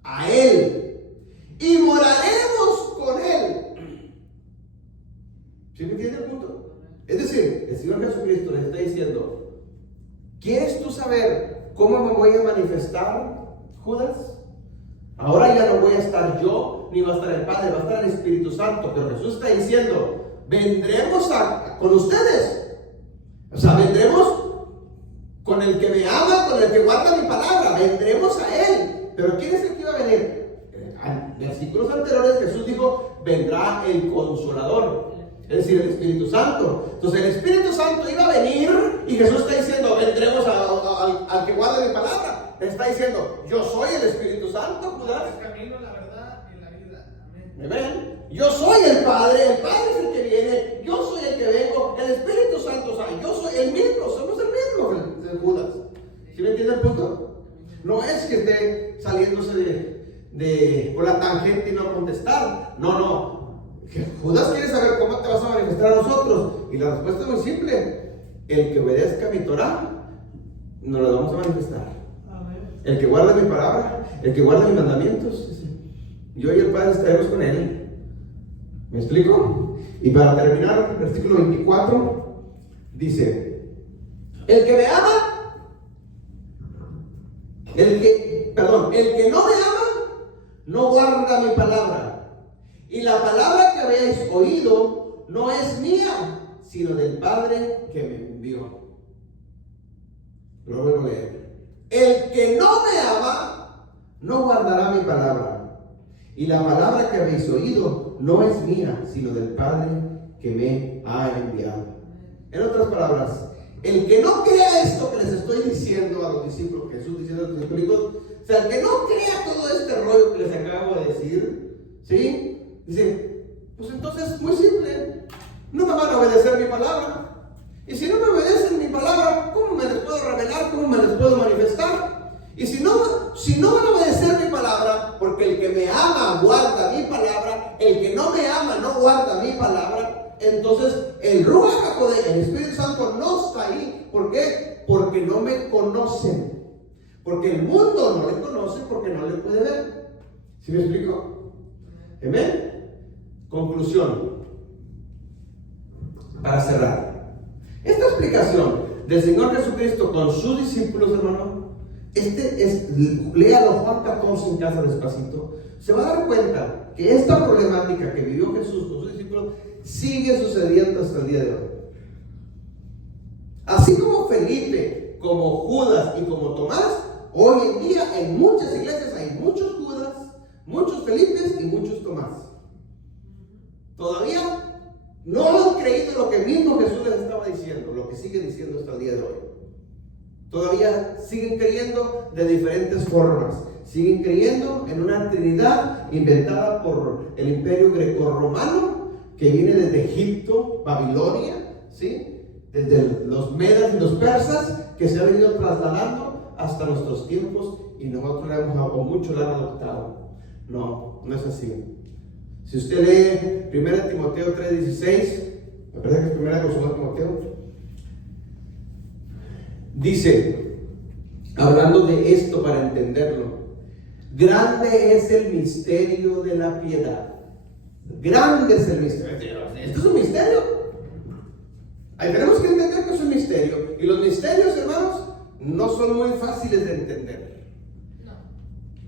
a él, y moraremos con Él. ¿Sí me entiende el punto? Es decir, el Señor Jesucristo les está diciendo: ¿quieres tú saber cómo me voy a manifestar, Judas? Ahora ya no voy a estar yo, ni va a estar el Padre, va a estar el Espíritu Santo. Pero Jesús está diciendo: vendremos con ustedes. O sea, vendremos con el que me ama, con el que guarda mi palabra. Vendremos a Él. Pero ¿quién es el que iba a venir? En versículos anteriores Jesús dijo: vendrá el Consolador, es decir, el Espíritu Santo. Entonces el Espíritu Santo iba a venir y Jesús está diciendo: vendremos al que guarda mi palabra. Está diciendo: yo soy el Espíritu Santo, Judas. El camino, la verdad y la vida. Amén. Amén. Yo soy el Padre es el que viene, yo soy el que vengo, el Espíritu Santo, o sea, yo soy el mismo, somos el mismo, el Judas. ¿Sí me entiende el punto? No es que esté saliéndose por la tangente y no contestar. No. Judas quiere saber cómo te vas a manifestar a nosotros. Y la respuesta es muy simple: el que obedezca mi Torah, nos lo vamos a manifestar. El que guarda mi palabra, el que guarda mis mandamientos, yo y el Padre estaremos con él. ¿Me explico? Y para terminar, el versículo 24 dice: el que me ama, el que no me ama, no guarda mi palabra. Y la palabra que habéis oído no es mía, sino del Padre que me envió. Lo vuelvo a leer. El que no me ama, no guardará mi palabra. Y la palabra que habéis oído no es mía, sino del Padre que me ha enviado. En otras palabras, el que no crea esto que les estoy diciendo a los discípulos, Jesús diciendo a los discípulos, o sea, el que no crea todo este rollo que les acabo de decir, ¿sí? Dice: pues entonces, muy simple, no me van a obedecer mi palabra. Y si no me obedecen mi palabra, ¿cómo me les puedo revelar? ¿Cómo me les puedo manifestar? Y si no van a obedecer mi palabra, porque el que me ama guarda mi palabra, el que no me ama no guarda mi palabra, entonces el Ruach HaKodesh, el Espíritu Santo, no está ahí. ¿Por qué? Porque no me conocen. Porque el mundo no le conoce, porque no le puede ver. ¿Sí me explico? Amén. Conclusión. Para cerrar. Esta explicación del Señor Jesucristo con sus discípulos, hermano, léalo Juan 14 en casa despacito, se va a dar cuenta que esta problemática que vivió Jesús con sus discípulos sigue sucediendo hasta el día de hoy. Así como Felipe, como Judas y como Tomás, hoy en día en muchas iglesias hay muchos Judas, muchos Felipes y muchos Tomás. Todavía no han creído lo que mismo Jesús les estaba diciendo, lo que sigue diciendo hasta el día de hoy. Todavía siguen creyendo de diferentes formas. Siguen creyendo en una trinidad inventada por el imperio grecorromano, que viene desde Egipto, Babilonia, ¿sí? Desde los medas y los persas, que se ha venido trasladando hasta nuestros tiempos, y nosotros o mucho la han adoptado. No es así. Si usted lee 1 Timoteo 3:16, me parece que es 1 Timoteo, dice, hablando de esto para entenderlo: grande es el misterio de la piedad. Grande es el misterio. Esto es un misterio. Ahí tenemos que entender que es un misterio. Y los misterios, hermanos, no son muy fáciles de entender.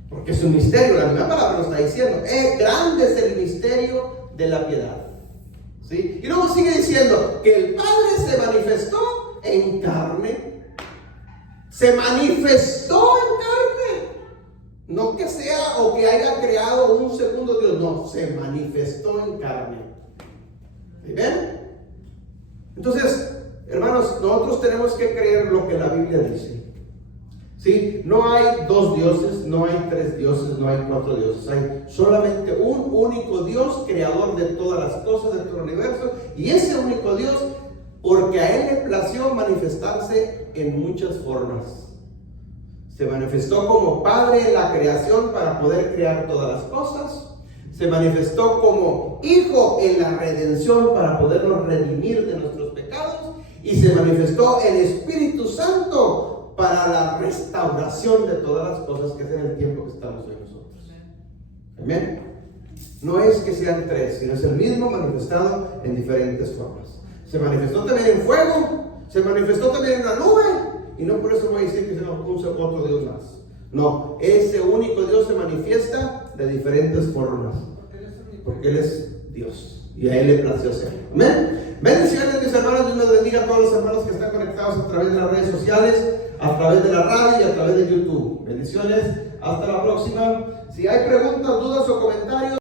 Porque es un misterio, la misma palabra lo está diciendo. Grande es el misterio de la piedad. ¿Sí? Y luego sigue diciendo que el Padre se manifestó en carne. Se manifestó en carne. No que sea o que haya creado un segundo Dios. No, se manifestó en carne. ¿Ven? Entonces, hermanos, nosotros tenemos que creer lo que la Biblia dice. ¿Sí? No hay dos dioses, no hay tres dioses, no hay cuatro dioses. Hay solamente un único Dios, creador de todas las cosas de todo el universo. Y ese único Dios, porque a Él le plació manifestarse en muchas formas. Se manifestó como Padre en la creación para poder crear todas las cosas. Se manifestó como Hijo en la redención para podernos redimir de nuestros pecados. Y se manifestó el Espíritu Santo para la restauración de todas las cosas, que es en el tiempo que estamos hoy nosotros. Amén. No es que sean tres, sino es el mismo manifestado en diferentes formas. Se manifestó también en fuego, se manifestó también en la nube, y no por eso voy a decir que se nos puso otro Dios más. No, ese único Dios se manifiesta de diferentes formas, porque Él es Dios, y a Él le plació ser. Amén. Bendiciones, mis hermanos. Dios me bendiga a todos los hermanos que están conectados a través de las redes sociales, a través de la radio y a través de YouTube. Bendiciones, hasta la próxima. Si hay preguntas, dudas o comentarios,